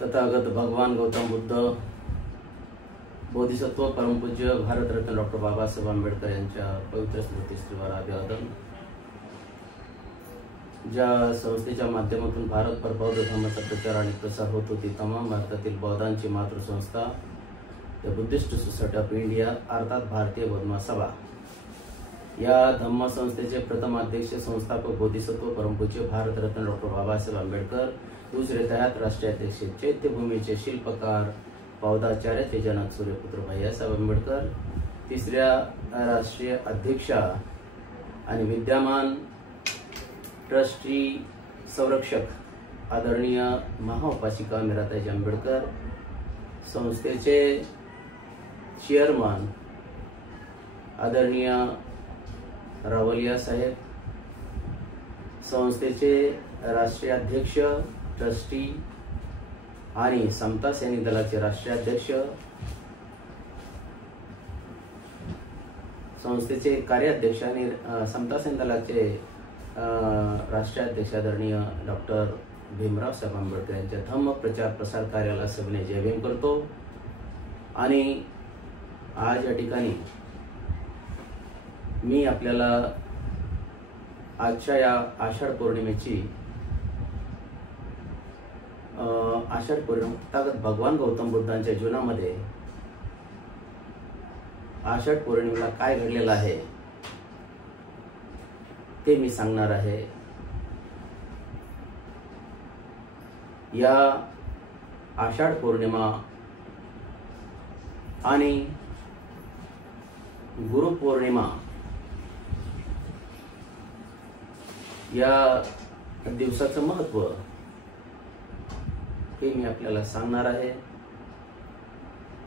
तथागत भगवान गौतम बुद्ध, बोधिसत्व परमपूज्य भारतरत्न डॉक्टर बाबासाहेब आंबेडकर यांच्या पवित्र स्मृतिस्थळावर अभिवादन। ज्या संस्थेच्या माध्यमातून भारत पर बौद्ध धर्माचा प्रचार आणि प्रसार होतो ती तमाम भारतातील बौद्धांची मातृसंस्था the Buddhist society of India अर्थात भारतीय बौद्ध महासभा या धम्म संस्थेचे प्रथम अध्यक्ष संस्थापक बोधिसत्व परमपूज्य भारतरत्न डॉक्टर बाबासाहेब आंबेडकर, दुसरे त्यात राष्ट्रीय अध्यक्ष चैत्यभूमीचे शिल्पकार पौधाचार्य जनक सूर्यपुत्र भैयासाहेब आंबेडकर, तिसऱ्या राष्ट्रीय अध्यक्षा आणि विद्यमान ट्रस्टी संरक्षक आदरणीय महाउपासिका मीराताई आंबेडकर, संस्थेचे चेअरमन आदरणीय रावलिया साहेब, संस्थेचे राष्ट्रीय अध्यक्ष ट्रस्टी आणि समता सैनिक दलाचे राष्ट्रीय अध्यक्ष, संस्थेचे कार्याध्यक्ष आणि समता सैनिक दलाचे राष्ट्रीय अध्यक्ष आदरणीय डॉक्टर भीमराव साहेब आंबेडकर यांच्या धम्म प्रचार प्रसार कार्याला सविनय जय भीम करतो। आणि आज या ठिकाणी मी आपल्याला आजच्या या आषाढ पौर्णिमेची आषाढ पौर्णिमा तथागत भगवान गौतम बुद्धांच्या जीवनामध्ये आषाढ पौर्णिमेला काय घडलेलं आहे ते मी सांगणार आहे। या आषाढ पौर्णिमा आणि गुरुपौर्णिमा या दिवसाचं महत्त्व हे मी आपल्याला सांगणार आहे।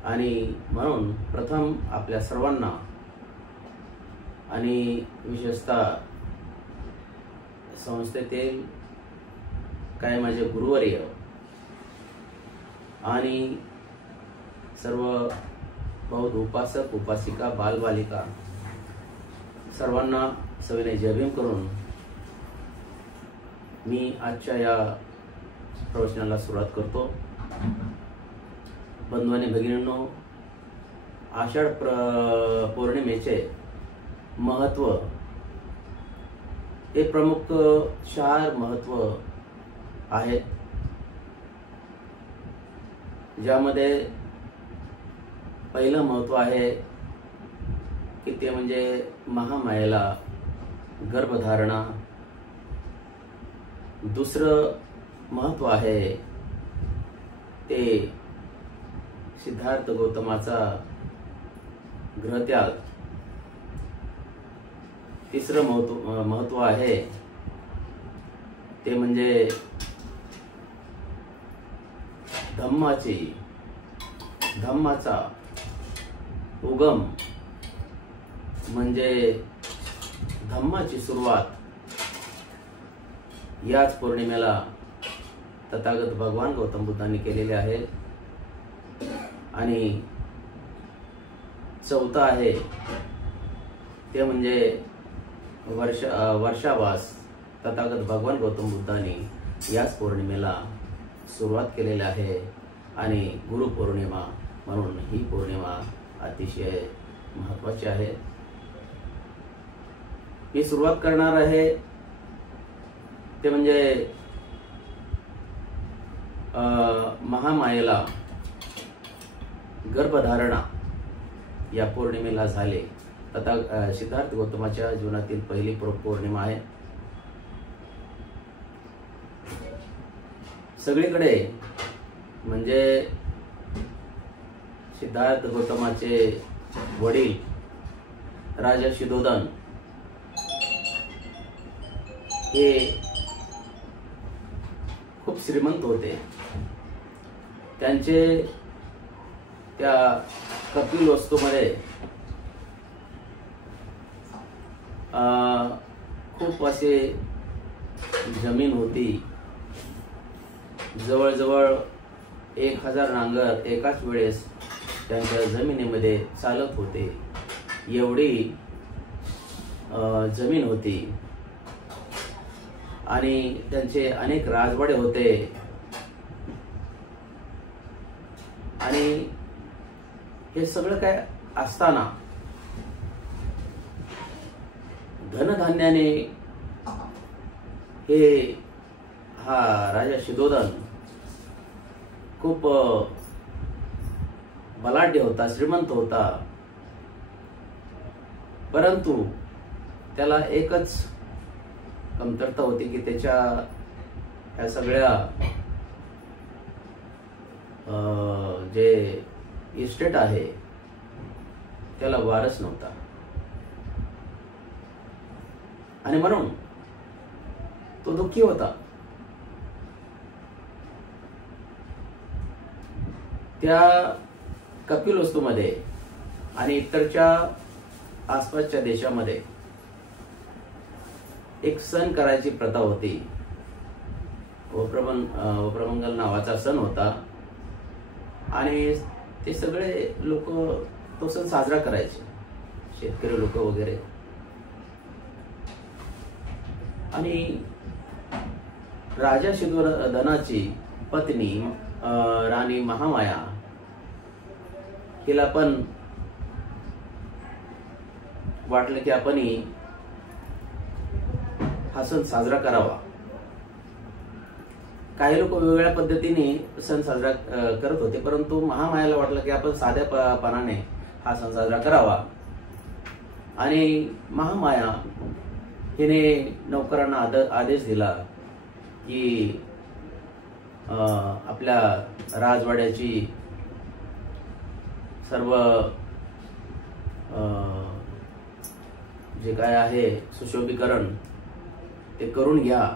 आणि म्हणून प्रथम आपल्या सर्वांना आणि विशेषतः संस्थेतील काय माझे गुरुवर्य आणि सर्व बौद्ध उपासक उपासिका बालबालिका सर्वांना सविनय जय भीम करून मी आजच्या या प्रवचनाला सुरुवात करतो। बंधू आणि भगिनींनो, आषाढ पौर्णिमेचे महत्त्व हे प्रमुख 4 महत्त्व आहेत, ज्यामध्ये पहिलं महत्त्व आहे की ते म्हणजे महामायेला गर्भधारणा। दुसरं महत्त्व आहे ते सिद्धार्थ गौतमाचा गृहत्याग। तिसरं महत्त्व आहे ते म्हणजे धम्माचा उगम म्हणजे धम्माची सुरुवात याच पौर्णिमेला तथागत भगवान गौतम बुद्धांनी केलेले आहे। आणि चौथा आहे ते म्हणजे वर्षावास तथागत भगवान गौतम बुद्धांनी याच पौर्णिमेला सुरुवात केलेली आहे। आणि गुरुपौर्णिमा म्हणून ही पौर्णिमा अतिशय महत्त्वाची आहे। मी सुरुवात करणार आहे ते म्हणजे महामायेला गर्भधारणा या पौर्णिमेला झाले। तथा सिद्धार्थ गौतमाच्या जीवनातील पहिली पौर्णिमा आहे। सगळीकडे म्हणजे सिद्धार्थ गौतमाचे वडील राजा शुद्धोधन हे खूप श्रीमंत होते। त्यांचे त्या कपिल वस्तूमध्ये खूप असे जमीन होती, जवळजवळ 1000 नांगर एकाच वेळेस त्यांच्या जमिनीमध्ये चालत होते, एवढी जमीन होती। आणि त्यांचे अनेक राजवाडे होते आणि हे सगळं काय असताना धनधान्याने हा राजा शुद्धोधन खूप बलाढ्य होता, श्रीमंत होता, परंतु त्याला एकच कमतरता होती की त्याच्या ह्या सगळ्या जे इस्टेट आहे त्याला वारस नव्हता आणि म्हणून तो दुःखी होता. त्या कपिलवस्तूमध्ये आणि इतरच्या आसपासच्या देशामध्ये एक सण करायची प्रथा होती. वप्रमंगल नावाचा सण होता आणि ते सगळे लोक तो सण साजरा करायचे, शेतकरी लोक वगैरे. आणि राजा शुद्धोधनाची पत्नी राणी महामाया हिला पण वाटलं की आपण हा सण साजरा करावा. काही लोक वेगवेगळ्या पद्धतीने सण साजरा करत होते, परंतु महामायाला वाटलं की आपण साध्यापणाने हा सण साजरा करावा. आणि महामाया हिने नौकरांना आदेश दिला की आपल्या राजवाड्याची सर्व जे काय आहे सुशोभीकरण ते करून घ्या.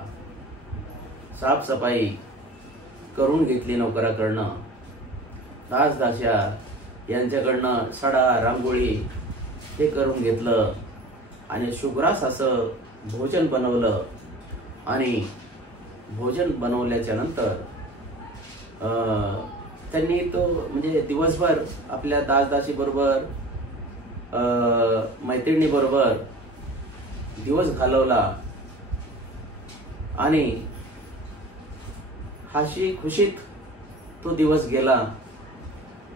साफसफाई करून घेतली नौकराकडनं, दासदास्या यांच्याकडनं सडा रांगोळी हे करून घेतलं आणि शुभ्रास असं भोजन बनवलं. आणि भोजन बनवल्याच्या नंतर त्यांनी तो म्हणजे दिवसभर आपल्या दासदासी बरोबर मैत्रिणी बरोबर दिवस घालवला आणि हसी खुशीत तो दिवस गेला.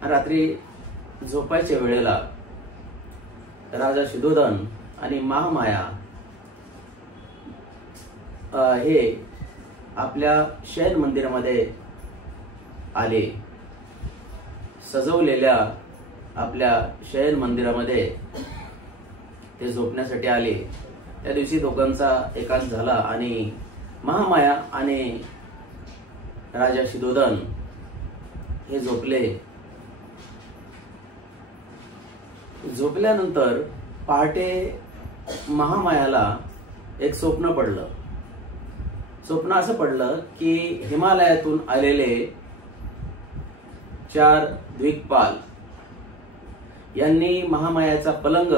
रात्री झोपायच्या वेळेला राजा शुद्धोधन आणि महामाया हे आपल्या शयन मंदिरामध्ये आले. सजवलेल्या आपल्या शयन मंदिरामध्ये ते झोपण्यासाठी आले. त्या दिवशी दोघांचा एकांत झाला आणि महामाया आणि राजा शुद्धोधन हे झोपले. झोपल्यानंतर पहाटे महामायाला एक स्वप्न पडलं. स्वप्न असं पडलं की हिमालयातून आलेले 4 द्विकपाल यांनी महामायाचा पलंग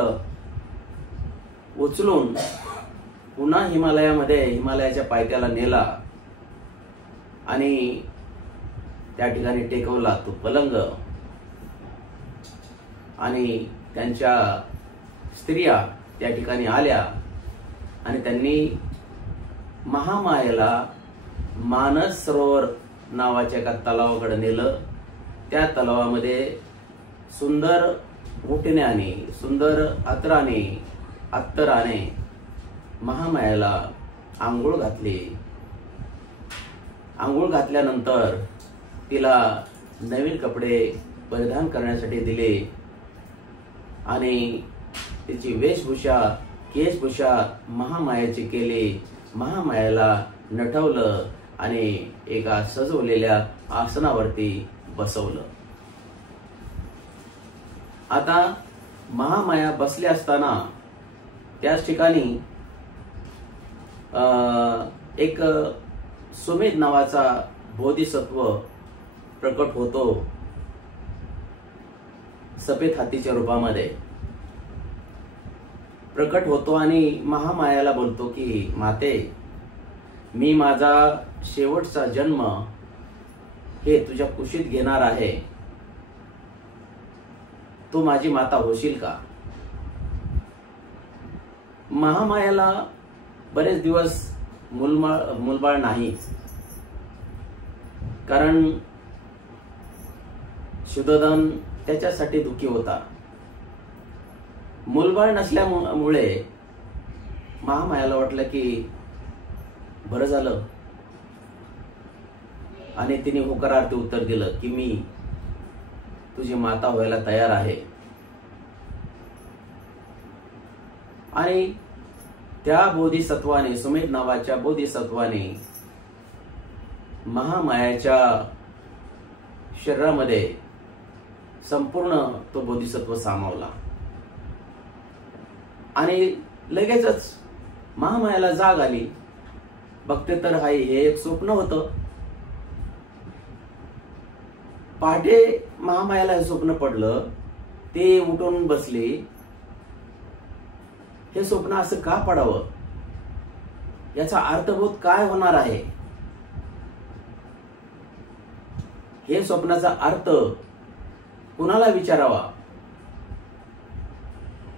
उचलून पुन्हा हिमालयाच्या पायथ्याला नेला आणि त्या ठिकाणी टेकवला तो पलंग. आणि त्यांच्या स्त्रिया त्या ठिकाणी आल्या आणि त्यांनी महामायेला मानस सरोवर नावाच्या एका तलावाकडे नेलं. त्या तलावामध्ये सुंदर उठण्याने, सुंदर अत्तराने महामायाला आंघोळ घातली. आंघोळ घातल्यानंतर तिला नवीन कपडे परिधान करण्यासाठी दिले आणि तिची वेशभूषा केशभूषा महामायाची केली. महामायाला नटवलं आणि एका सजवलेल्या आसनावरती बसवलं. आता महामाया बसले असताना त्याच ठिकाणी एक सुमेध नावाचा बोधिसत्व प्रकट होतो सफेद हत्तीच्या रूपामध्ये प्रकट होतो आणि महामायाला बोलतो की माते, मी माझा शेवटचा जन्म हे तुझ्या कुशीत घेणार आहे, तू माझी माता होशील का? महामायाला बरेच दिवस मूलबाळ नाही, कारण शुद्धोधन त्याच्यासाठी दुःखी होता. मूलबाळ नसल्यामुळे महामायाला वाटलं की बरं झालं, आणि तिने होकारार्थी उत्तर दिलं की मी तुझी माता व्हायला तयार आहे. आणि त्या बोधिसत्वाने, सुमेध नावाच्या बोधिसत्वाने महामायाच्या शरीरामध्ये संपूर्ण तो बोधिसत्व सामावला. आणि लगेचच महामायाला जाग आली. बघते तर हे एक स्वप्न होतं. पहाटे महामायाला हे स्वप्न पडलं. ते उठून बसली. हे स्वप्न असं का पडावं, याचा अर्थबोध काय होणार आहे, हे स्वप्नाचा अर्थ कुणाला विचारावा.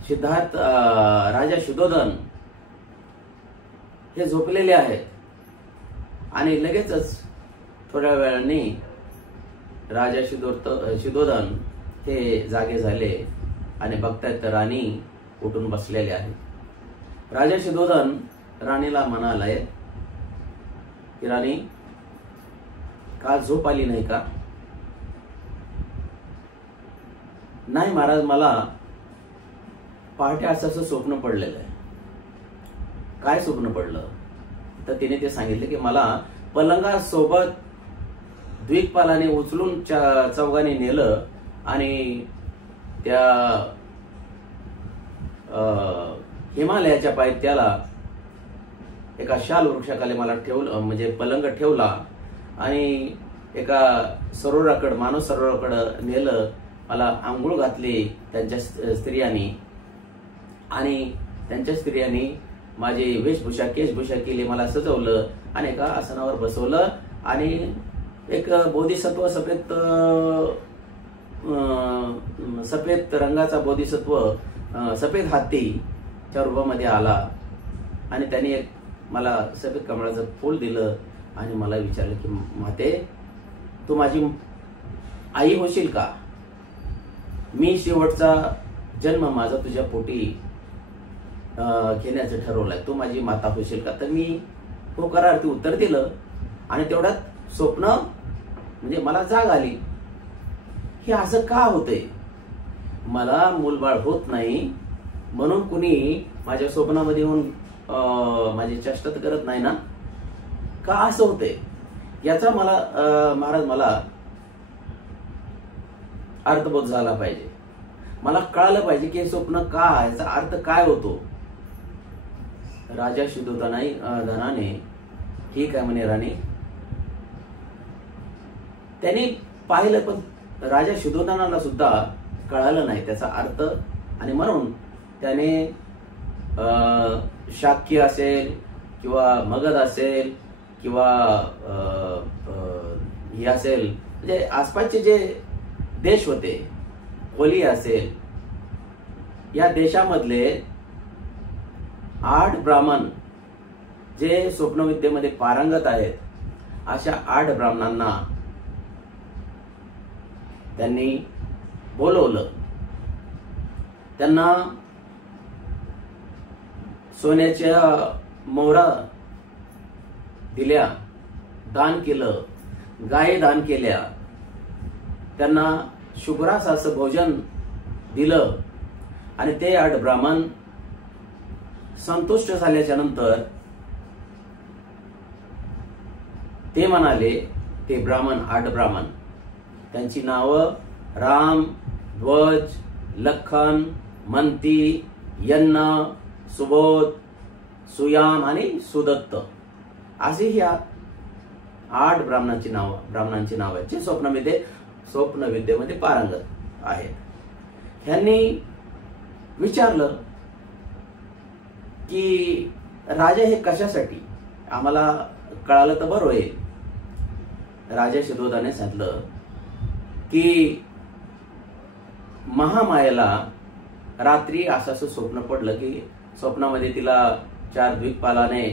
सिद्धार्थ राजा शुद्धोधन हे झोपलेले आहेत. आणि लगेचच थोड्या वेळाने राजा शुद्धोधन हे जागे झाले आणि बघतायत तर राणी उठून बसलेले आहेत. राजा शुद्धोधन राणीला म्हणालाय की राणी, का झोप आली नाही का? नाही महाराज, मला पहाटे असं स्वप्न पडलेलं आहे. काय स्वप्न पडलं? तर तिने ते सांगितले की मला पलंगासोबत द्विकपालाने उचलून चौघाने नेलं आणि त्या हिमालयाच्या पायथ्याला एका शाल वृक्षाखाली मला ठेवलं, म्हणजे पलंग ठेवला आणि एका सरोवराकडे, मानव सरोवराकडे नेलं. मला आंघोळ घातली त्यांच्या स्त्रियांनी आणि त्यांच्या स्त्रियांनी माझी वेशभूषा, केशभूषा केली, मला सजवलं आणि एका आसनावर बसवलं आणि एक बोधिसत्व सफेद रंगाचा बोधिसत्व सफेद हत्तीच्या रूपामध्ये आला आणि त्याने एक मला सफेद कमळाचं फूल दिलं आणि मला विचारलं की माते, तू माझी आई होशील का? मी शेवटचा जन्म माझा तुझ्या पोटी घेण्याचं ठरवलंय. तू माझी माता होशील का? तर मी होकारार्थी उत्तर दिलं आणि तेवढ्यात स्वप्न म्हणजे मला जाग आली. हे असं का होतंय? मला मूलबाळ होत नाही म्हणून कुणी माझ्या स्वप्नामध्ये येऊन माझी चेष्टा करत नाही ना? का असं होतंय याचा महाराज मला अर्थबोध झाला पाहिजे. मला कळालं पाहिजे की हे स्वप्न का, याचा अर्थ काय होतो. राजा शुद्धोधनाने ठीक आहे म्हणे राणी. त्यांनी पाहिलं पण राजा शुद्धोधनाला सुद्धा कळालं नाही त्याचा अर्थ आणि म्हणून त्याने शाक्य असेल किंवा मगध असेल किंवा हे असेल, म्हणजे आसपासचे जे देश होते, कोली असेल, या देशामधले 8 ब्राह्मण जे स्वप्नविद्येमध्ये पारंगत आहेत, अशा 8 ब्राह्मणांना त्यांनी बोलवलं. त्यांना सोन्याच्या मोहरा दिल्या, दान केलं, गाय दान केल्या, त्यांना शुभ्रास असं भोजन दिलं आणि ते 8 ब्राह्मण संतुष्ट झाल्याच्या नंतर ते म्हणाले, ते ब्राह्मण 8 ब्राह्मण, त्यांची नावं राम, ध्वज, लखन, मंती, यन्न, सुबोध, सुयाम आणि सुदत्त अशी ह्या 8 ब्राह्मणांची नाव आहेत जे स्वप्नविद्येमध्ये पारंगत आहेत. ह्यांनी विचारलं की राजा हे कशासाठी, आम्हाला कळालं तर बरं होईल. राजा शुद्धोधनाने सांगितलं की महामायेला रात्री असं स्वप्न पडलं की स्वप्नामध्ये तिला 4 द्विकपालाने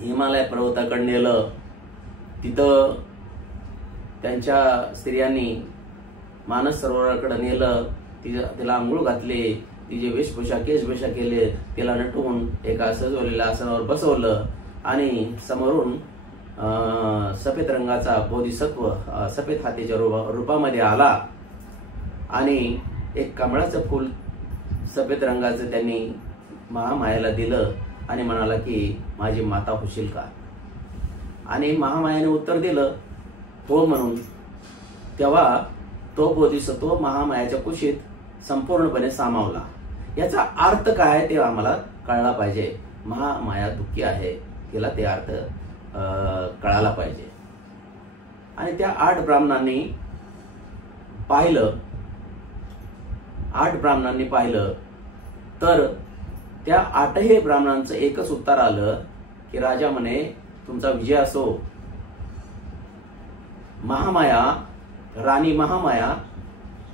हिमालय पर्वताकडे नेलं. तिथं त्यांच्या स्त्रियांनी मानस सरोवराकडे नेलं, तिला आंघोळ घातली, तिचे वेशभूषा केशभूषा केले, तिला नटवून एका सजवलेल्या आसनावर बसवलं आणि समोरून सफेद रंगाचा बोधिसत्व सफेद हातीच्या रूपामध्ये आला आणि एक कमळाचं फूल सफेद रंगाचं त्यांनी महामायाला दिलं आणि म्हणाला की माझी माता होशील का? आणि महामायाने उत्तर दिलं हो म्हणून. तेव्हा तो बोधिसत्व महामायाच्या कुशीत संपूर्णपणे सामावला. याचा अर्थ काय ते आम्हाला कळला पाहिजे. महामाया दुःखी आहे, तिला ते अर्थ कळायला पाहिजे. आणि त्या 8 ब्राह्मणांनी पाहिलं तर त्या 8ही ब्राह्मणांचं एकच उत्तर आलं की राजा म्हणे तुमचा विजय असो. महामाया, राणी महामाया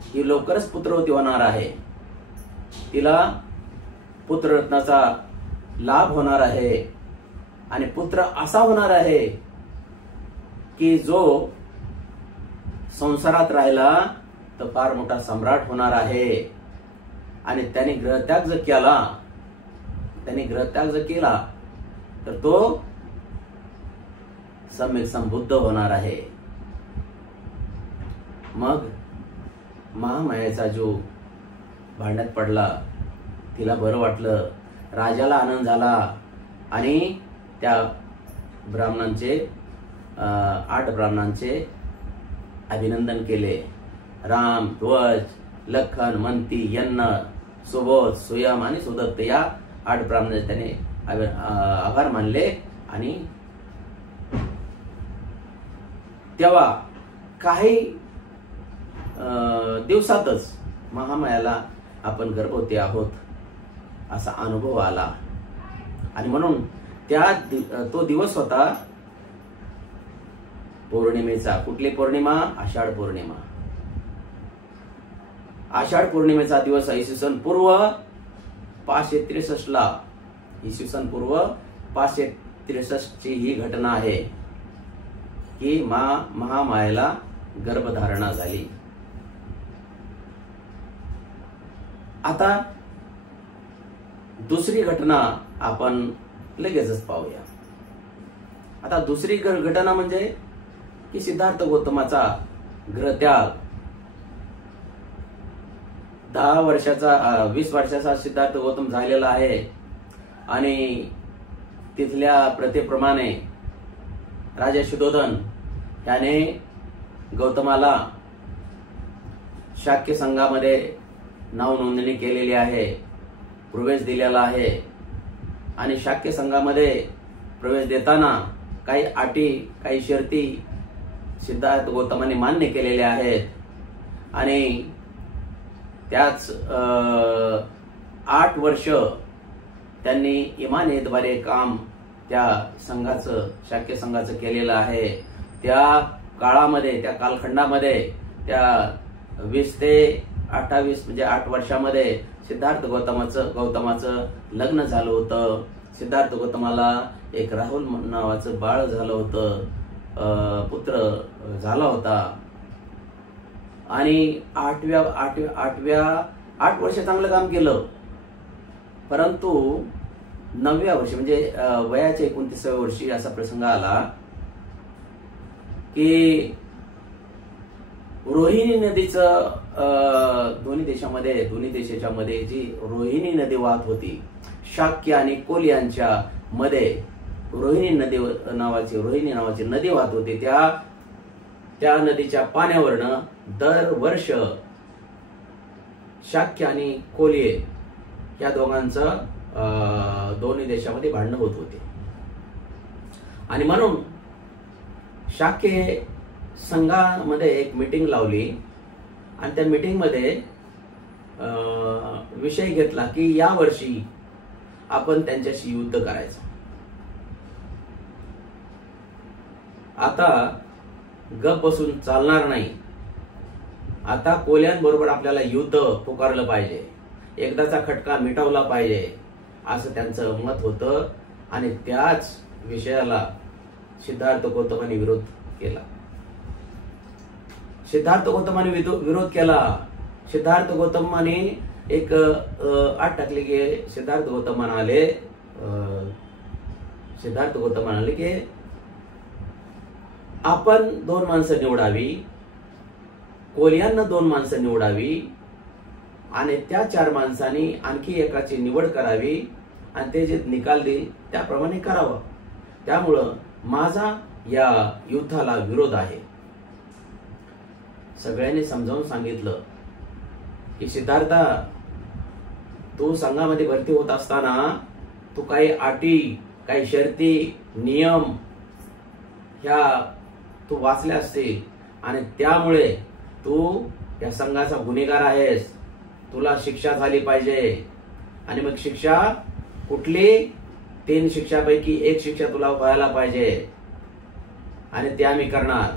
ही लवकरच पुत्रवती होणार आहे. तिला पुत्ररत्नाचा लाभ होणार आहे आणि पुत्र असा होणार आहे की जो संसारात राहिला तर फार मोठा सम्राट होणार आहे. आणि त्याने ग्रहत्याग जर केला तर तो सम्यक संबुद्ध होणार आहे. मग महामायाचा जो भांड्यात पडला, तिला बरं वाटलं, राजाला आनंद झाला आणि त्या 8 ब्राह्मणांचे अभिनंदन केले. राम, ध्वज, लखन, मंती, यन्न, सुबोध, सुयम आणि सुदत्त या 8 ब्राह्मणांचे त्याने आभार मानले. आणि तेव्हा काही दिवसातच महामायाला आपण गर्भवती आहोत असा अनुभव आला. आणि म्हणून तो दिवस होता पौर्णिमेचा. कुठली पौर्णिमा? आषाढ पौर्णिमा. आषाढ पौर्णिमेचा दिवस इसवी सन पूर्व 563 ला, इसवी सन पूर्व 563 ची ही घटना आहे की महामायेला गर्भधारणा झाली. आता दुसरी घटना आपण लगेचच पाहूया. आता दुसरी घटना म्हणजे की सिद्धार्थ गौतमाचा ग्रहत्याग. 20 वर्षाचा सिद्धार्थ गौतम झालेला आहे आणि तिथल्या प्रथेप्रमाणे राजा शुद्धोधन याने गौतमाला शाक्य संघामध्ये नाव नोंदणी केलेली आहे, प्रवेश दिलेला आहे. आणि शाक्य संघामध्ये प्रवेश देताना काही अटी, काही शर्ती सिद्धार्थ गौतमाने मान्य केलेल्या आहेत. आणि त्याच 8 वर्ष त्यांनी इमानेद्वारे काम त्या संघाचं, शाक्य संघाचं केलेलं आहे. त्या काळामध्ये, त्या कालखंडामध्ये, त्या 20 ते 28 म्हणजे 8 वर्षामध्ये सिद्धार्थ गौतमाचं लग्न झालं होतं. सिद्धार्थ गौतमाला एक राहुल नावाचं बाळ झालं होतं, पुत्र झाला होता. आणि 8 वर्ष चांगलं काम केलं. परंतु 9व्या वर्षी म्हणजे वयाच्या 29व्या वर्षी असा प्रसंग आला की रोहिणी नदीचं दोन्ही देशाच्या मध्ये जी रोहिणी नदी वाहत होती, शाक्य आणि कोल यांच्या मध्ये रोहिणी नावाची नदी वाहत होती. त्या नदीच्या पाण्यावरनं दरवर्ष शाक्य आणि कोलिये या दोघांचं दोन्ही देशामध्ये भांडणं होत होते. आणि म्हणून शाक्य संघामध्ये एक मीटिंग लावली आणि त्या मीटिंग मध्ये विषय घेतला की या वर्षी आपण त्यांच्याशी युद्ध करायचं. आता गप बसून चालणार नाही. आता कोल्यांबरोबर आपल्याला युद्ध पुकारलं पाहिजे, एकदाचा खटका मिटवला पाहिजे असं त्यांचं मत होतं. आणि त्याच विषयाला सिद्धार्थ गौतमाने विरोध केला. सिद्धार्थ गौतमाने विरोध केला. सिद्धार्थ गौतमाने एक आठ टाकले की सिद्धार्थ गौतम म्हणाले की आपण 2 माणसं निवडावी, कोलियांना 2 माणसं निवडावी आणि त्या 4 माणसांनी आणखी एकाची निवड करावी आणि ते जे निकाल देईल त्याप्रमाणे करावं. त्यामुळं माझा या युद्धाला विरोध आहे. सगळ्यांनी समजावून सांगितलं की सिद्धार्था, तू संघामध्ये भरती होत असताना तू काही अटी, काही शर्ती, नियम ह्या तू वाचल्या असतील आणि त्यामुळे तू या संघाचा गुन्हेगार आहेस. तुला शिक्षा झाली पाहिजे. आणि मग शिक्षा कुठली? 3 शिक्षापैकी 1 शिक्षा तुला व्हायला पाहिजे आणि ते आम्ही करणार.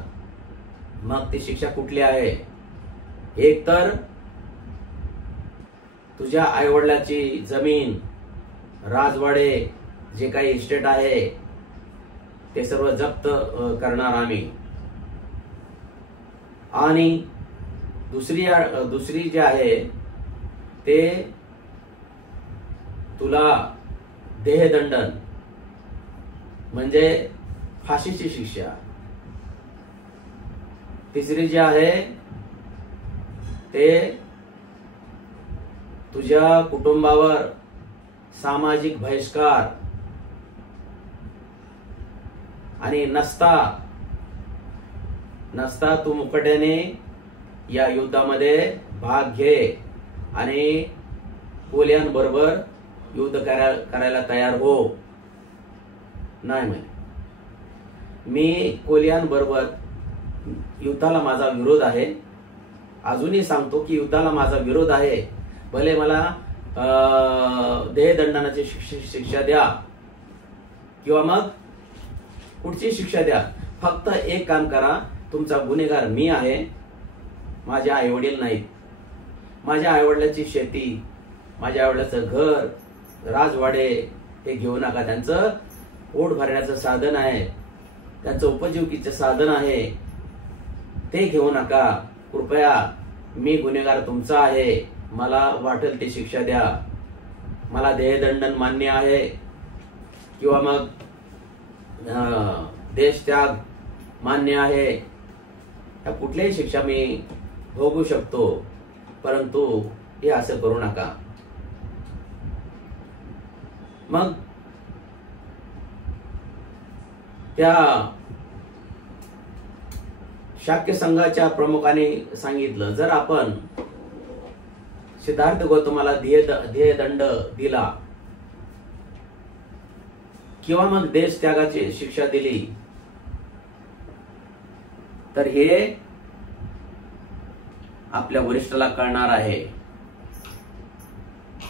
मग ती शिक्षा कुठली आहे? एक तर तुझ्या आईवडिलाची जमीन, राजवाडे, जे काही इस्टेट आहे ते सर्व जप्त करणार आम्ही. आणि दुसरी जी आहे ते तुला देहदंडन म्हणजे फाशीची शिक्षा. तिसरी जी आहे ते तुझ्या कुटुंबावर सामाजिक बहिष्कार आणि नसता तू मुकट्याने या युद्धामध्ये भाग घे आणि कोलियांबरोबर युद्ध करायला तयार हो. नाही म्हणे, मी कोलियांबरोबर युद्धाला माझा विरोध आहे. अजूनही सांगतो की युद्धाला माझा विरोध आहे. भले मला देहदंडनाची शिक्षा द्या किंवा मग पुढची शिक्षा द्या. फक्त एक काम करा, तुमचा गुन्हेगार मी आहे, माझे आई वडील नाहीत. माझ्या आईवडिलाची शेती, माझ्या आईवडिलाचं घर, राजवाडे हे घेऊ नका. त्यांचं पोट भरण्याचं साधन आहे, त्यांचं उपजीविकेचं साधन आहे, ते घेऊ नका. कृपया, मी गुन्हेगार तुमचा आहे, मला वाटेल ती शिक्षा द्या. मला देहदंडन मान्य आहे किंवा मग देशत्याग मान्य आहे. या कुठल्याही शिक्षा मी भोगू शकतो, परंतु हे असं करू नका. मग त्या शाक्य संघाच्या प्रमुखाने सांगितलं, जर आपण सिद्धार्थ गौतमाला ध्येयदंड दिला किंवा मग देश त्यागाची शिक्षा दिली तर हे आपल्या वरिष्ठाला कळणार आहे.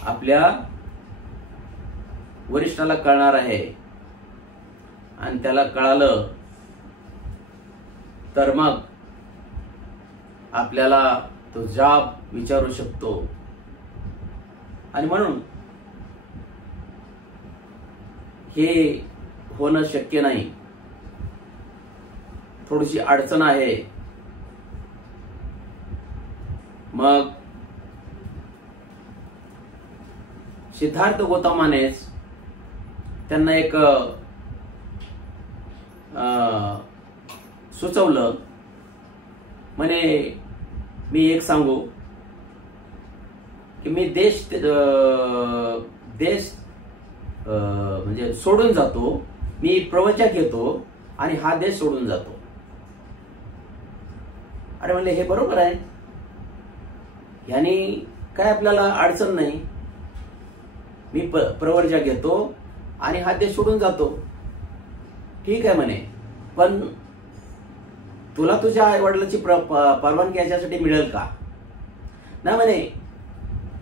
आपल्या वरिष्ठाला कळणार आहे आणि त्याला कळालं तर मग आपल्याला तो जाब विचारू शकतो. आणि म्हणून हे होणं शक्य नाही, थोडीशी अडचण आहे. मग सिद्धार्थ गौतमानेच त्यांना एक सुचवलं, म्हणे मी एक सांगू की मी देश म्हणजे सोडून जातो, मी प्रवचक येतो आणि हा देश सोडून जातो. अरे म्हणले हे बरोबर आहे, यानी काय आपल्याला अडचण नाही. मी प्रवर्जा घेतो आणि हा देश सोडून जातो, ठीक आहे म्हणे. पण तुला तुझ्या आई वडिलांची परवानगी याच्यासाठी मिळेल का? नाही म्हणे,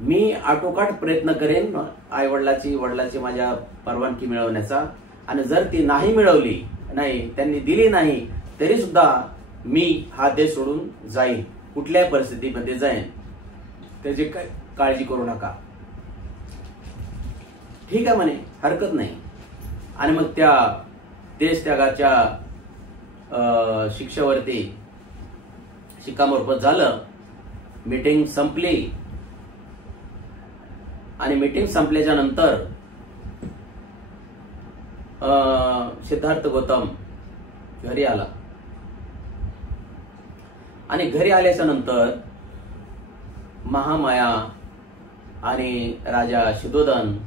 मी आटोकाट प्रयत्न करेन आई वडिलाची माझ्या परवानगी मिळवण्याचा. आणि जर ती नाही मिळवली, नाही त्यांनी दिली नाही, तरी सुद्धा मी हा देश सोडून जाईन, कुठल्याही परिस्थितीमध्ये जाईन, त्याची काय काळजी करू नका. ठीक आहे म्हणे, हरकत नाही. आणि मग त्या देश त्यागाच्या शिक्षेवरती शिक्कामोर्तब झालं, मीटिंग संपली आणि मीटिंग संपल्याच्या नंतर सिद्धार्थ गौतम घरी आला आणि घरी आल्याच्या नंतर महामाया आणि राजा शुद्धोधन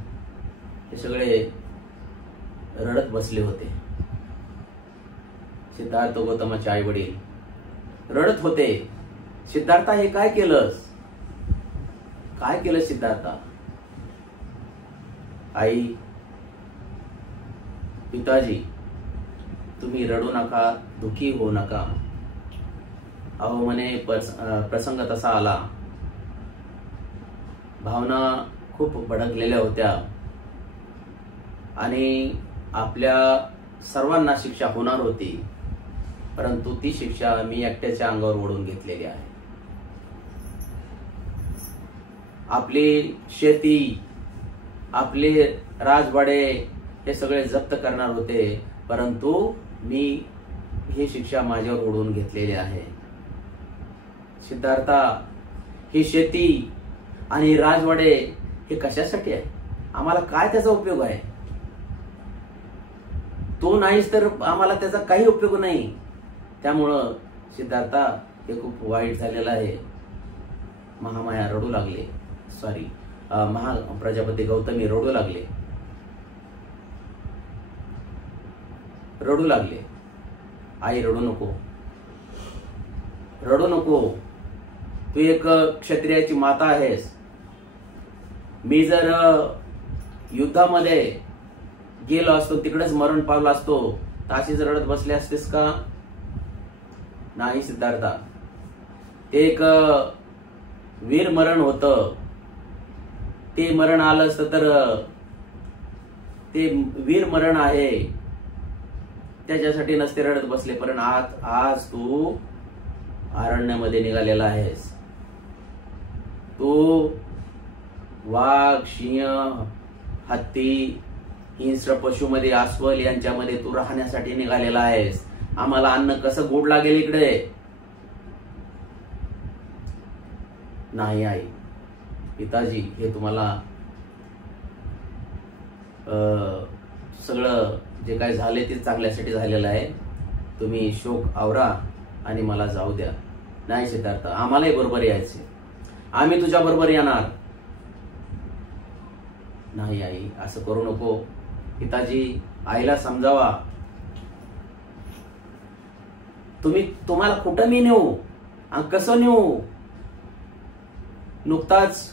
हे सगळे रडत बसले होते. सिद्धार्थ गौतमाचे आई वडील रडत होते. सिद्धार्था, हे काय केलंस? काय केलं सिद्धार्था? आई, पिताजी, तुम्ही रडू नका, दुखी होऊ नका. अहो म्हणे प्रसंग तसा आला, भावना खूप भडकलेल्या होत्या आणि आपल्या सर्वांना शिक्षा होणार होती, परंतु ती शिक्षा मी एकट्याच्या अंगावर ओढून घेतलेली आहे. आपली शेती, आपले राजवाडे हे सगळे जप्त करणार होते, परंतु मी ही शिक्षा माझ्यावर ओढून घेतलेली आहे. सिद्धार्था, ही शेती आणि राजवाडे हे कशासाठी आहे? आम्हाला काय त्याचा उपयोग आहे? तो नाहीच तर आम्हाला त्याचा काही उपयोग नाही. त्यामुळं सिद्धार्था, हे खूप वाईट झालेलं आहे. महामाया रडू लागले, प्रजापती गौतमी रडू लागले. आई, रडू नको. तू एक क्षत्रियाची माता आहेस. मी जर युद्धामध्ये गेलो असतो, तिकडेच मरण पावलो असतो, तर अशीच रडत बसले असतेस का? नाही सिद्धार्था, ते एक वीर मरण होतं. ते मरण आलं असतं तर ते वीर मरण आहे, त्याच्यासाठी नसते रडत बसले. पण आज तू अरण्यामध्ये निघालेला आहेस. तू वाघ, सिंह, हत्ती, हिंस्र पशुमध्ये, अस्वल यांच्यामध्ये तू राहण्यासाठी निघालेला आहेस. आम्हाला अन्न कसं गोड लागेल इकडे? नाही आई, पिताजी, हे तुम्हाला सगळं जे काय झाले ते चांगल्यासाठी झालेलं आहे. तुम्ही शोक आवरा आणि मला जाऊ द्या. नाही सिद्धार्थ, आम्हालाही बरोबर यायचे, आम्ही तुझ्या बरोबर येणार. नाही आई, असं करू नको. पिताजी, आईला समजावा. तुम्हाला कुठं मी नेऊ आणि कसं नेऊ? नुकताच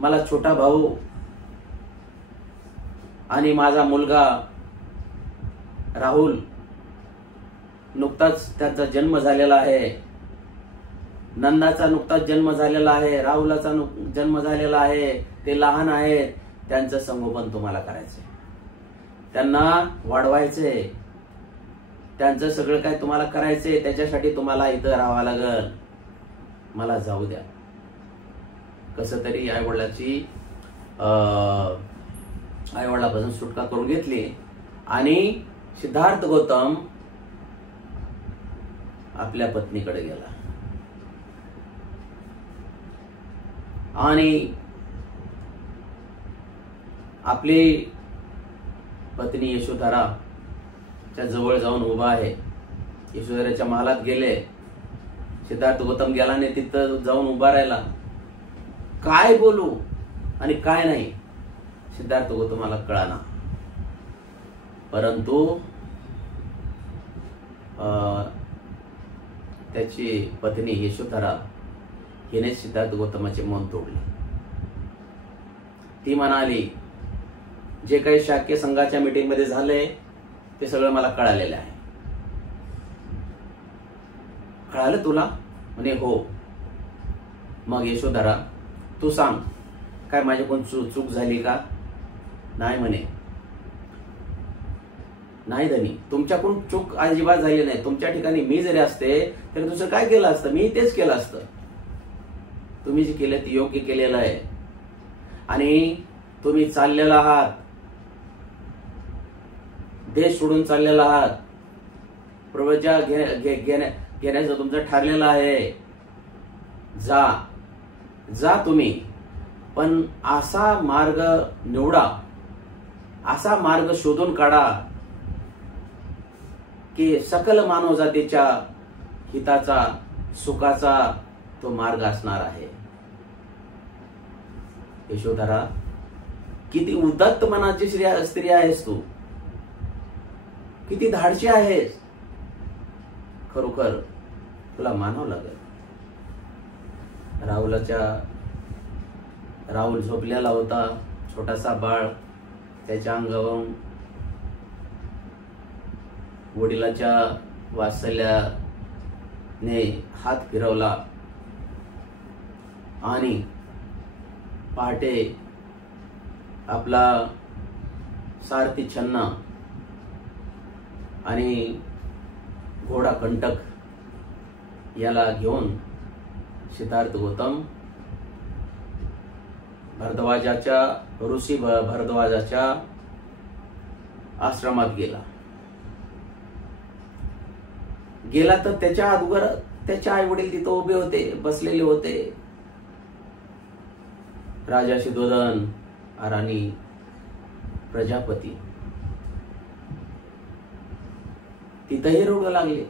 मला छोटा भाऊ आणि माझा मुलगा राहुल, नुकताच त्यांचा जन्म झालेला आहे. नंदाचा नुकताच जन्म झालेला आहे, राहुलाचा जन्म झालेला आहे. ते लहान आहेत, त्यांचं संगोपन तुम्हाला करायचंय, त्यांना वाढवायचंय, त्यांचं सगळं काय तुम्हाला करायचंय. त्याच्यासाठी तुम्हाला इथं राहावं लागल. मला जाऊ द्या. कसं तरी आईवडिलापासून सुटका करून घेतली आणि सिद्धार्थ गौतम आपल्या पत्नीकडे गेला आणि आपली पत्नी यशोधराच्या जवळ जाऊन उभा आहे. यशोधराच्या महालात गेले. सिद्धार्थ गौतम गेला आणि तिथं जाऊन उभा राहिला. काय बोलू आणि काय नाही सिद्धार्थ गौतमाला कळाना. परंतु त्याची पत्नी यशोधरा हिने सिद्धार्थ गौतमाचे मन तोडले. ती म्हणाली, जे काही शाक्य संघाच्या मीटिंग मध्ये झालंय ते सगळं मला कळालेलं आहे. कळालं तुला? म्हणे हो. मग यशोधरा, तू सांग, काय माझ्याकडून चूक झाली का? नाही म्हणे. नाही धनी, तुमच्याकडून चूक अजिबात झाली नाही. तुमच्या ठिकाणी मी जरी असते तर दुसरं काय केलं असतं? मी तेच केलं असतं. तुम्ही जे केलं ते योग्य केलेलं आहे आणि तुम्ही चाललेला आहात, देश सोडून चाललेला आहात. प्रवजा घेण्याचं तुमचं ठरलेलं आहे, जा तुम्ही, पण असा मार्ग निवडा, असा मार्ग शोधून काढा की सकल मानवजातीच्या हिताचा, सुखाचा तो मार्ग असणार आहे. यशोधरा, किती उदात्त मनाची स्त्री आहेस तू, किती धाडशी आहेस, खरोखर तुला मानावं लागेल. राहुल झोपलेला होता, छोटासा बाळ, त्याच्या अंगावरून वडिलाच्या वात्सल्याने हात फिरवला आणि पहाटे आपला सारथी छन्ना आणि घोडा कंटक याला घेऊन सिद्धार्थ गौतम ऋषी भरद्वाजाच्या आश्रमात गेला तर त्याच्या अगोदर त्याचे आई वडील तिथं उभे होते, बसलेले होते. राजा शुद्धोधन, राणी प्रजापती तिथंही रडू लागले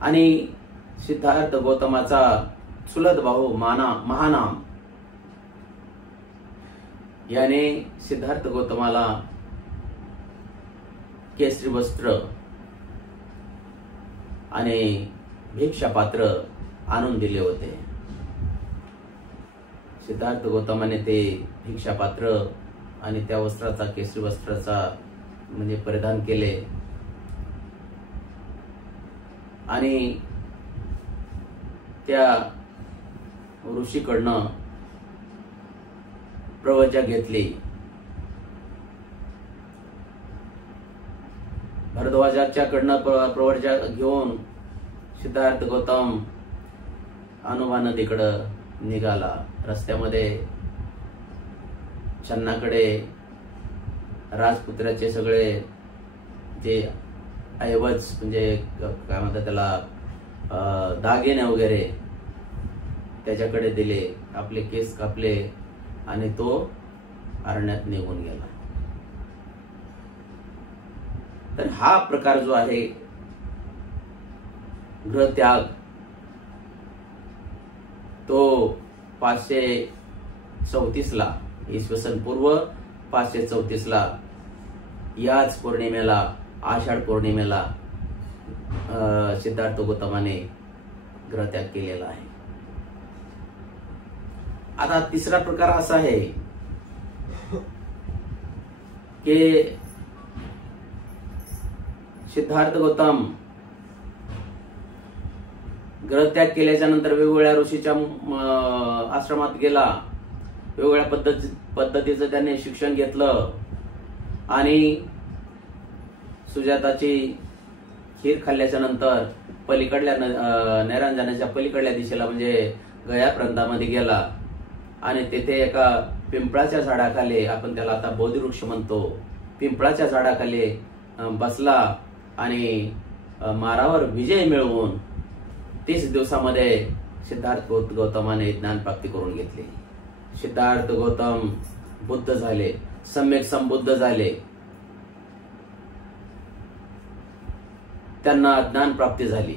आणि सिद्धार्थ गौतमाचा चुलत भाऊ महानाम याने सिद्धार्थ गौतमाला केसरी वस्त्र आणि भिक्षापात्र आणून दिले होते. सिद्धार्थ गौतमाने ते भिक्षापात्र आणि त्या वस्त्राचा, केसरी वस्त्राचा म्हणजे परिधान केले आणि त्या ऋषीकडनं प्रवजा घेतली. भरद्वाजाच्याकडनं प्रवजा घेऊन सिद्धार्थ गौतम अनुवा नदीकडं निघाला. रस्त्यामध्ये छन्नाकडे राजपुत्राचे सगळे जे ऐवज म्हणजे काय म्हणतात त्याला दागिने वगैरे त्याच्याकडे दिले, आपले केस कापले आणि तो अरण्यात निघून गेला. तर हा प्रकार जो आहे गृहत्याग, तो 534 इसवी सन पूर्व 534 याच पौर्णिमेला, आषाढ पौर्णिमेला सिद्धार्थ गौतमाने गृहत्याग केलेला आहे. आता तिसरा प्रकार असा आहे की सिद्धार्थ गौतम गृहत्याग केल्याच्या नंतर वेगवेगळ्या ऋषीच्या आश्रमात गेला, वेगवेगळ्या पद्धतीचं त्याने शिक्षण घेतलं आणि सुजाताची खीर खाल्ल्याच्या नंतर पलीकडल्या नैरांजनाच्या पलीकडल्या दिशेला म्हणजे गया प्रांतामध्ये गेला आणि तेथे एका पिंपळाच्या झाडाखाली, आपण त्याला आता बोधिवृक्ष म्हणतो, पिंपळाच्या झाडाखाली बसला आणि मारावर विजय मिळवून 30 दिवसामध्ये सिद्धार्थ गौतमाने ज्ञान प्राप्ती करून घेतली. सिद्धार्थ गौतम बुद्ध झाले, सम्यक संबुद्ध झाले, त्यांना ज्ञान प्राप्ती झाली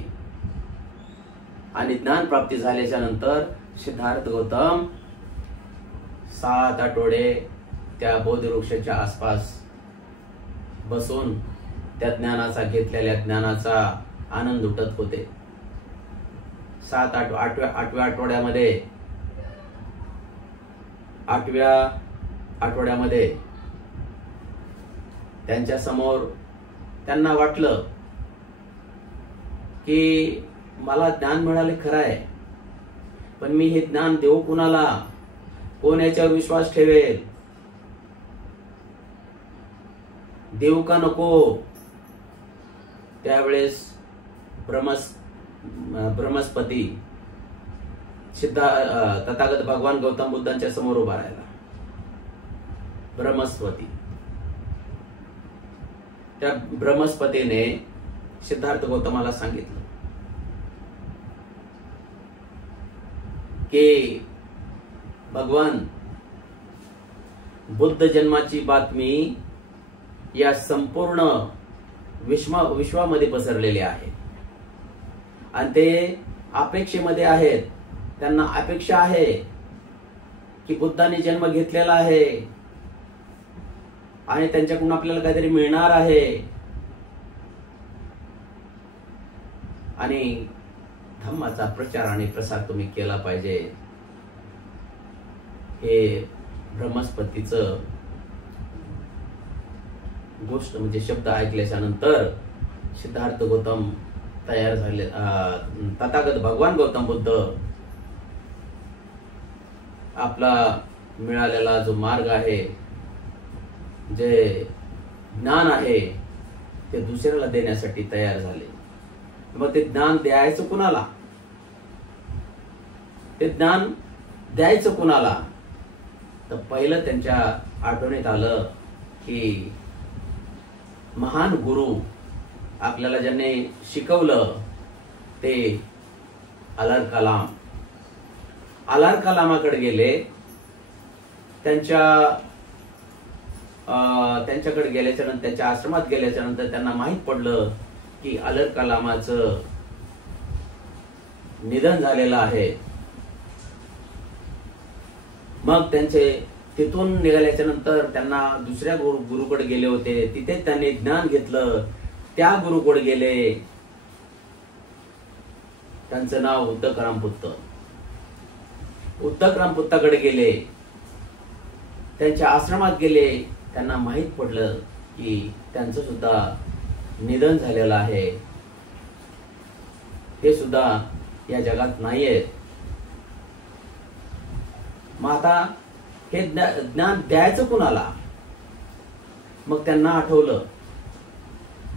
आणि ज्ञान प्राप्ती झाल्याच्या नंतर सिद्धार्थ गौतम 7 आठवडे त्या बोधिवृक्षाच्या आसपास बसून त्या ज्ञानाचा, घेतलेल्या ज्ञानाचा आनंद लुटत होते. 8व्या आठवड्यामध्ये त्यांच्या समोर त्यांना वाटलं की मला ज्ञान मिळाले खरं आहे, पण मी हे ज्ञान देऊ कुणाला, कोण याच्यावर विश्वास ठेवेल, देऊ का नको. त्यावेळेस ब्रह्मस्पती तथागत भगवान गौतम बुद्धांच्या समोर उभा राहिला. ब्रह्मस्पती त्या ब्रह्मस्पतीने सिद्धार्थ गौतमाला सांगितलं की भगवान बुद्ध जन्माची बातमी या संपूर्ण विश्वामध्ये पसरलेली आहे आणि ते अपेक्षेमध्ये आहेत. त्यांना अपेक्षा आहे की बुद्धाने जन्म घेतलेला आहे आणि त्यांच्याकडून आपल्याला काहीतरी मिळणार आहे आणि धम्माचा प्रचार आणि प्रसार तुम्ही केला पाहिजे. हे ब्रह्मस्पतीचं गोष्ट म्हणजे शब्द ऐकल्याच्या नंतर सिद्धार्थ गौतम तयार झाले. तथागत भगवान गौतम बुद्ध आपला मिळालेला जो मार्ग आहे, जे ज्ञान आहे, ते दुसऱ्याला देण्यासाठी तयार झाले. मग ते ज्ञान द्यायचं कुणाला? ते ज्ञान द्यायचं कुणाला? तर पहिलं त्यांच्या आठवणीत आलं की महान गुरु आपल्याला ज्यांनी शिकवलं ते अलार कलाम. अलार कलामाकडे गेले. त्यांच्याकडे गेल्याच्या नंतर, त्यांच्या आश्रमात गेल्याच्या नंतर त्यांना माहित पडलं की अलार कलामाचं निधन झालेलं आहे. मग त्यांचे तिथून निघाल्याच्या नंतर त्यांना दुसऱ्या गुरुकडे गेले होते. तिथे त्यांनी ज्ञान घेतलं. त्या गुरुकडे गेले. त्यांचं नाव उद्धक रामपुत्त. उद्धक रामपुत्ताकडे गेले. त्यांच्या आश्रमात गेले. त्यांना माहित पडलं की त्यांचं सुद्धा निधन झालेलं आहे. हे सुद्धा या जगात नाहीये. मग आता हे ज्ञान द्यायचं कुणाला? मग त्यांना आठवलं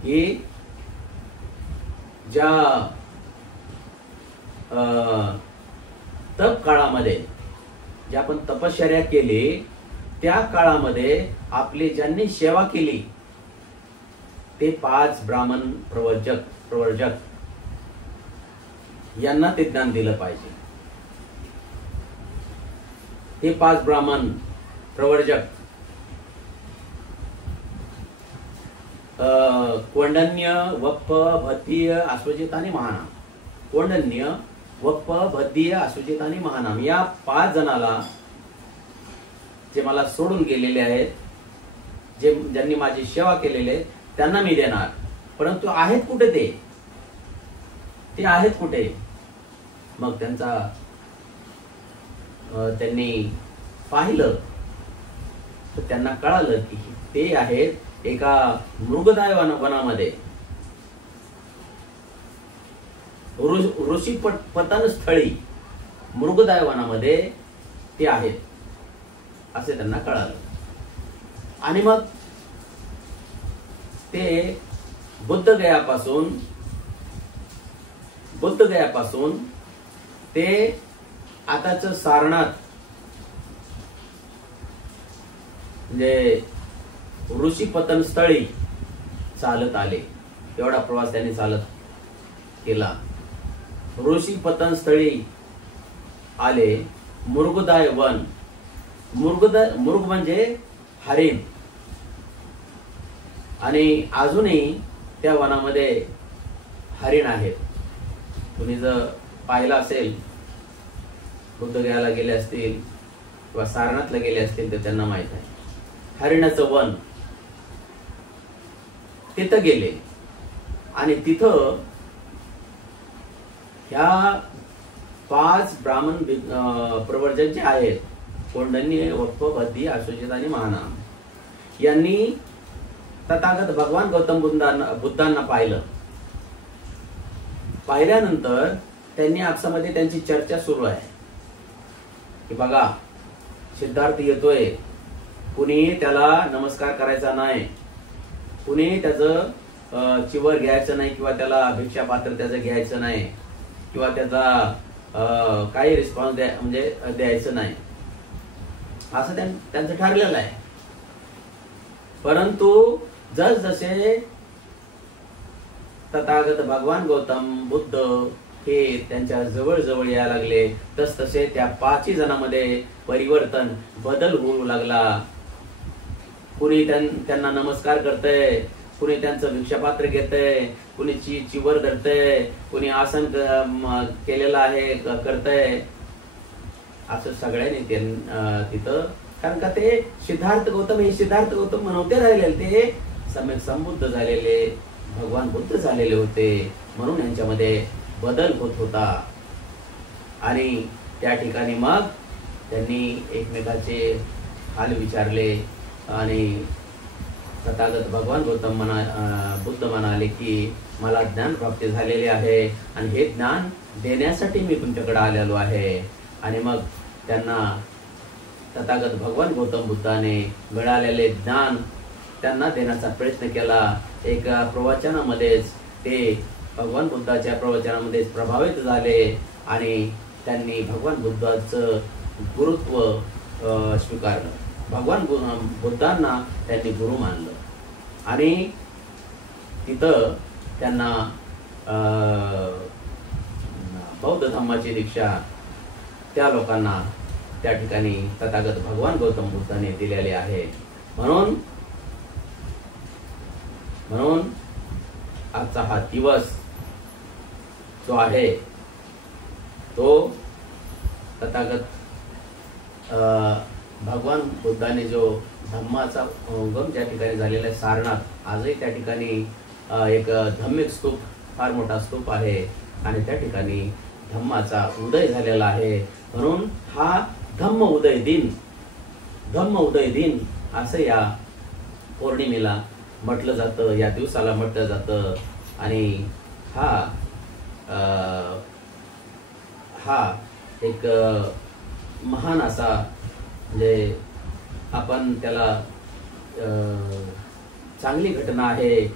की ज्या तप काळामध्ये जे आपण तपश्चर्या केली, त्या काळामध्ये आपली ज्यांनी सेवा केली ते 5 ब्राह्मण प्रवर्जक यांना ते ज्ञान दिलं पाहिजे. हे 5 ब्राह्मण प्रवर्जक कोंडन्य, वप्प, भद्दीय, अश्वजित आणि महानाम. कोंडन्य, वप्प, भद्दीय, अश्वजित आणि महानाम या 5 जणाला जे मला सोडून गेलेले आहेत, ज्यांनी माझी सेवा केलेली आहे, त्यांना मी देणार. परंतु आहेत कुठे ते आहेत कुठे? मग त्यांनी पाहिलं तर त्यांना कळालं की ते आहेत एका मृगदाय वनामध्ये, ऋषी पतन स्थळी मृगदाय वनामध्ये ते आहेत असे त्यांना कळालं. आणि मग ते बुद्धगयापासून ते आताच सारनाथ म्हणजे ऋषी पतन स्थळी चालत आले. एवढा प्रवास त्यांनी चालत केला. ऋषी पतन स्थळी आले. मृगदाय वन, मृग म्हणजे हरिण, आणि अजूनही त्या वनामध्ये हरिण आहेत. तुम्ही जर पाहिलं असेल, बुद्धगयाला गेले असतील किंवा सारनाथला गेले असतील तर त्यांना माहित आहे. हरिणाचं वन, तिथं गेले आणि तिथं ह्या 5 ब्राह्मण प्रवर्जक जे आहेत, कोंडन्य, वप्प, भद्दी, अश्वजित आणि महानाम, यांनी तथागत भगवान गौतम बुद्धांना पाहिलं. पाहिल्यानंतर त्यांनी आपसामध्ये त्यांची चर्चा सुरू आहे की बघा, सिद्धार्थ येतोय, कुणी त्याला नमस्कार करायचा नाही, कुणी त्याचं चिवर घ्यायचं नाही किंवा त्याला भिक्षा पात्र त्याचं घ्यायचं नाही किंवा त्याचा काही रिस्पॉन्स द्यायचं नाही, असं त्यांचं ठरलेलं आहे. परंतु जसजसे तथागत भगवान गौतम बुद्ध हे त्यांच्या जवळ जवळ यायला लागले, तसतसे त्या 5 जणांमध्ये परिवर्तन बदल होऊ लागला. कुणी त्यांना नमस्कार करतंय, कुणी त्यांचं भिक्षापात्र घेतंय, कुणी चिवर धरतंय, कुणी आसन केलेलं आहे करतंय. असं सगळ्यांनी तिथं, कारण का ते सिद्धार्थ गौतम नव्हते राहिलेले, ते सम्यक संबुद्ध झालेले भगवान बुद्ध झालेले होते, म्हणून यांच्यामध्ये बदल होत होता. आणि त्या ठिकाणी मग त्यांनी एकमेकाचे हाल विचारले आणि तथागत भगवान गौतम बुद्ध म्हणाले की मला ज्ञान प्राप्ती झालेले आहे आणि हे ज्ञान देण्यासाठी मी तुमच्याकडे आलेलो आहे. आणि मग त्यांना तथागत भगवान गौतम बुद्धाने मिळालेले ज्ञान त्यांना देण्याचा प्रयत्न केला. एका प्रवचनामध्येच ते भगवान बुद्धाच्या प्रवचनामध्ये प्रभावित झाले आणि त्यांनी भगवान बुद्धाचं गुरुत्व स्वीकारलं. भगवान बुद्धांना त्यांनी गुरु मानलं आणि तिथं त्यांना बौद्ध धम्माची दीक्षा त्या लोकांना त्या ठिकाणी तथागत भगवान गौतम बुद्धाने दिलेले आहे. म्हणून आजचा हा दिवस जो आहे तो तथागत भगवान बुद्धाने जो धम्माचा उगम ज्या ठिकाणी झालेला आहे सारनाथ, आजही त्या ठिकाणी एक धम्मिक स्तूप, फार मोठा स्तूप आहे आणि त्या ठिकाणी धम्माचा उदय झालेला आहे. म्हणून हा धम्म उदय दिन असं या पौर्णिमेला म्हटलं जातं, या दिवसाला म्हटलं जातं. आणि हा एक महान असा, म्हणजे आपण त्याला चांगली घटना आहे.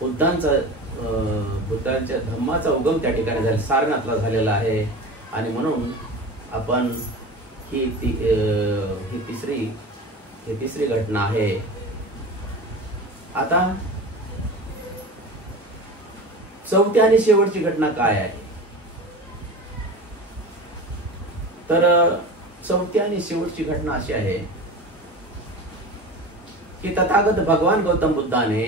बुद्धांच्या धम्माचा उगम त्या ठिकाणी झाला, सारनाथला झालेला आहे. आणि म्हणून आपण ही तिसरी घटना आहे. आता चौथी आणि शेवटची घटना काय आहे, तर चौथी आणि शेवटची घटना अशी आहे की तथागत भगवान गौतम बुद्धाने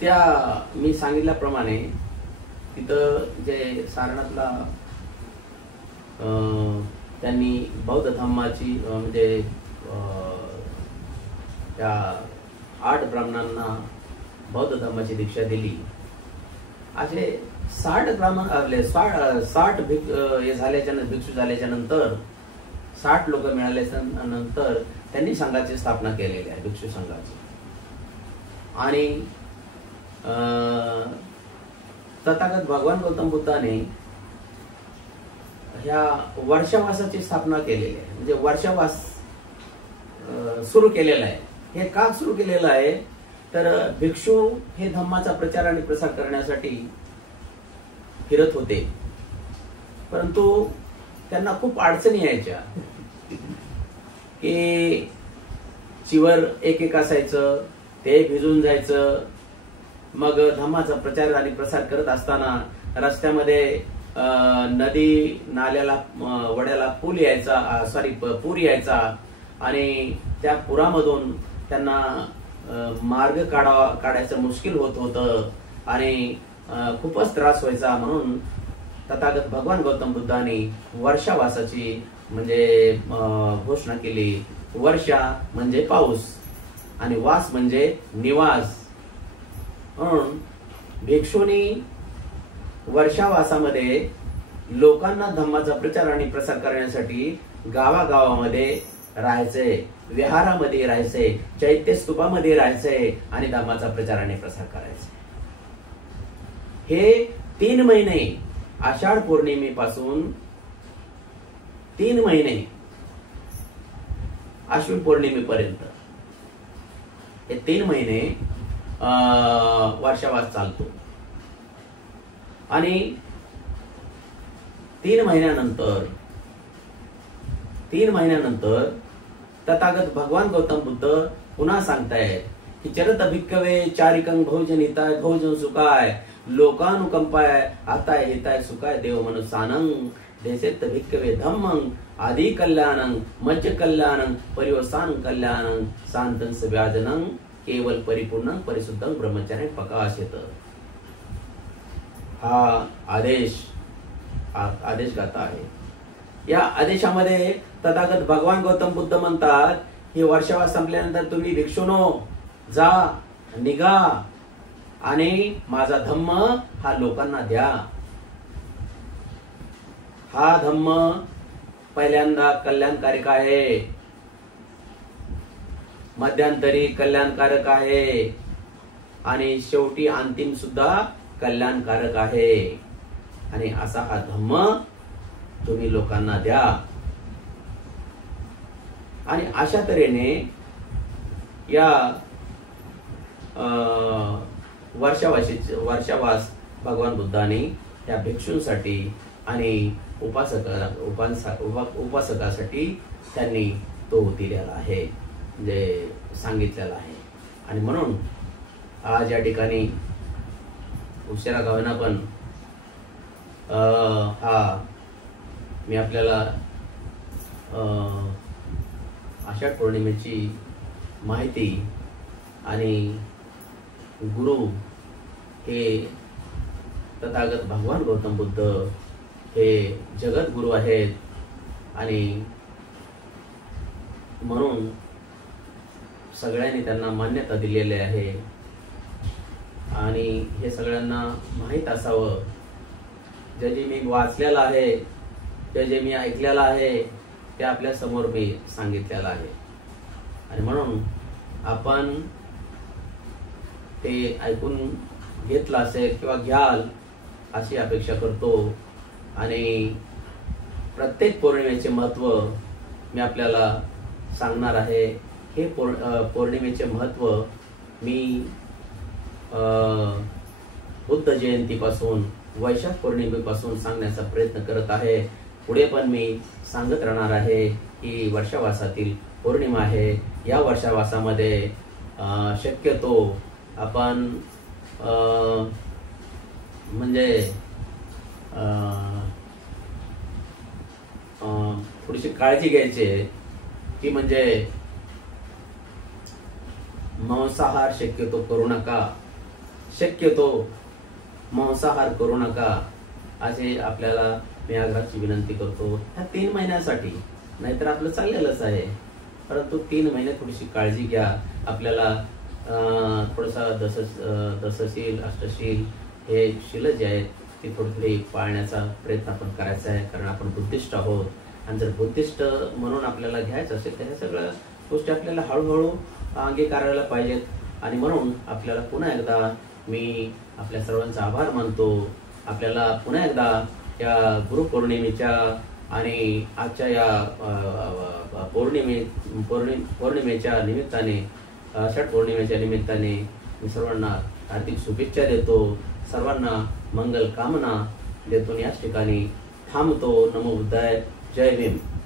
त्या मी सांगितल्याप्रमाणे तिथं जे सारनाथला त्यांनी बौद्ध धम्माची म्हणजे त्या 8 ब्राह्मणांना बौद्ध धम्माची दीक्षा दिली. असे 60 ब्राह्मण 60 भिक्षू झाल्याच्या नंतर 60 लोक मिळाल्याच्या नंतर त्यांनी संघाची स्थापना केलेली आहे, भिक्षू संघाची. आणि तथागत भगवान गौतम बुद्धाने ह्या वर्षावासाची स्थापना केलेली आहे, म्हणजे वर्षावास सुरू केलेला आहे. हे का सुरू केलेलं आहे, तर भिक्षू हे धम्माचा प्रचार आणि प्रसार करण्यासाठी फिरत होते, परंतु त्यांना खूप अडचणी यायच्या की चिवर एक असायचं, ते भिजून जायचं. मग धम्माचा प्रचार आणि प्रसार करत असताना रस्त्यामध्ये नदी नाल्याला वड्याला पूर यायचा आणि त्या पुरामधून त्यांना मार्ग काढायचं मुश्किल होत होतं आणि खूपच त्रास व्हायचा. म्हणून तथागत भगवान गौतम बुद्धांनी वर्षावासाची म्हणजे घोषणा केली. वर्षा म्हणजे पाऊस आणि वास म्हणजे निवास. म्हणून भिक्षूंनी वर्षावासामध्ये लोकांना धम्माचा प्रचार आणि प्रसार करण्यासाठी गावागावामध्ये राहायचे, विहारामध्ये राहायचे, चैत्य स्तूपामध्ये राहायचे आणि धम्माचा प्रचार आणि प्रसार करायचे. हे 3 महिने आषाढ पौर्णिमेपासून 3 महिने अश्विन पौर्णिमेपर्यंत हे 3 महिने वर्षावास चालतो. आणि 3 महिन्यानंतर तथागत भगवान गौतम बुद्ध पुन्हा सांगतायत की चरत भिक्कवे चारिकं बहुजन हिताय बहुजन सुखाय लोकानुकंपाय आताय हिताय सुखाय देव मनुसानं देसेत भिक्कवे धम्मं आदि कल्याणं मज्ज कल्याणं परिवसान कल्याणं शांतंस व्याजनं केवल परिपूर्ण परिशुद्धं ब्रह्मचर्य प्रकाशित। हा आदेश गाथा आहे। या आदेशामध्ये तथागत भगवान गौतम बुद्ध म्हणतात ही वर्षावा संपल्यानंतर तुम्ही भिक्षुनो जा निघा आणि माझा धम्म हा लोकांना द्या। हा धम्म पहिल्यांदा कल्याणकारक आहे, मध्यंतरी कल्याणकारक आहे आणि शेवटी अंतिम सुद्धा कल्याणकारक आहे। आणि असा हा धम्म तुम्ही लोकांना द्या। आणि अशा तऱ्हेने या वर्षावास भगवान बुद्धांनी या भिक्षूंसाठी आणि उपासकासाठी त्यांनी तो दिलेला आहे, म्हणजे सांगितलेला आहे। आणि म्हणून आज या ठिकाणी उशिरा का होईना पण हा मी आपल्याला आषाढ पौर्णिमेची माहिती आणि गुरु हे तथागत भगवान गौतम बुद्ध हे जगत गुरु आहेत आणि म्हणून सगळ्यांनी त्यांना मान्यता दिलेली आहे आणि हे सगळ्यांना माहीत असावं। जे मी वाचलेलं आहे, जे मी ऐकलेलं आहे ते आपल्या समोर मी सांगितलेलं आहे आणि म्हणून आपण ते ऐकून घेतलं असेल किंवा घ्याल अशी अपेक्षा करतो। आणि प्रत्येक पौर्णिमेचे महत्त्व मी आपल्याला सांगणार आहे। हे पौर्णिमेचे महत्त्व मी बुद्ध जयंतीपासून वैशाख पौर्णिमेपासून सांगण्याचा प्रयत्न करत आहे। पुढे पण मी सांगत राहणार आहे की वर्षावासातील पौर्णिमा आहे। या वर्षावासामध्ये शक्यतो आपण म्हणजे थोडीशी काळजी घ्यायची की म्हणजे मांसाहार शक्यतो करू नका, शक्यतो मांसाहार करू नका असे आपल्याला मी आग्रहाची विनंती करतो। ह्या 3 महिन्यासाठी, नाहीतर आपलं चाललेलंच आहे, परंतु 3 महिने थोडीशी काळजी घ्या। आपल्याला थोडासा दशशील अष्टशील हे शील जे आहेत ती थोडी पाळण्याचा प्रयत्न आपण करायचा आहे, कारण आपण बुद्धिस्ट आहोत। आणि जर बुद्धिस्ट म्हणून आपल्याला घ्यायचं असेल तर ह्या सगळ्या गोष्टी आपल्याला हळूहळू अंगीकारायला पाहिजेत। आणि म्हणून आपल्याला पुन्हा एकदा मी आपल्या सर्वांचा आभार मानतो। आपल्याला पुन्हा एकदा या गुरुपौर्णिमेच्या आणि आजच्या या पौर्णिमेच्या निमित्ताने, आषाढ पौर्णिमेच्या निमित्ताने मी सर्वांना हार्दिक शुभेच्छा देतो, सर्वांना मंगल कामना देतो। याच ठिकाणी थांबतो। नमो बुद्धाय, जय भीम।